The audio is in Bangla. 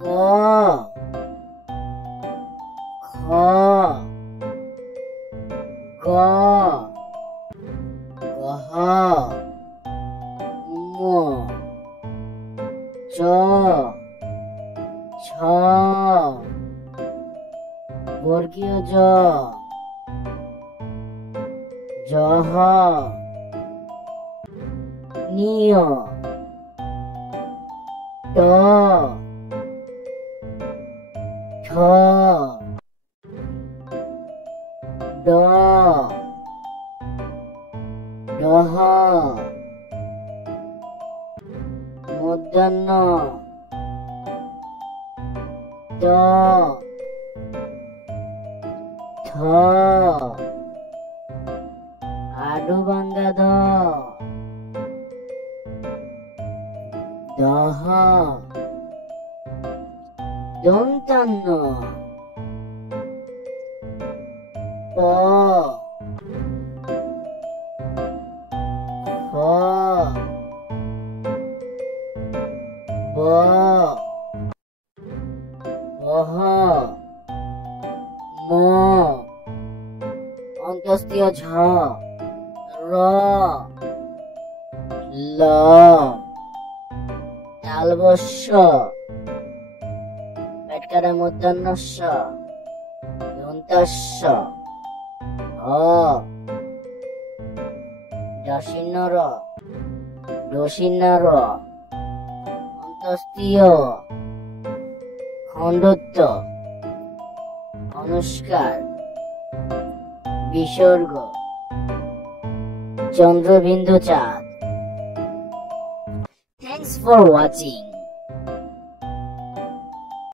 ক খ গ ঘ ঙ চ ছ বর্গীয় জ জহ নিয় ট ঠ ড ডহ মূর্ধন্য দ থ আডুবাঙ্গা দ দহ দন্তান্ন প ফ ব বহ ম অন্তস্তীয় ঝ র ল তালবস্য পেটকারা মূর্ধন্যস্য দন্তস্য হ দশিন্নর দশিন্নর অন্তস্তীয় খণ্ডত্ব অনুষ্কার বিসর্গ চন্দ্রবিন্দু চাঁদ। Thanks for watching.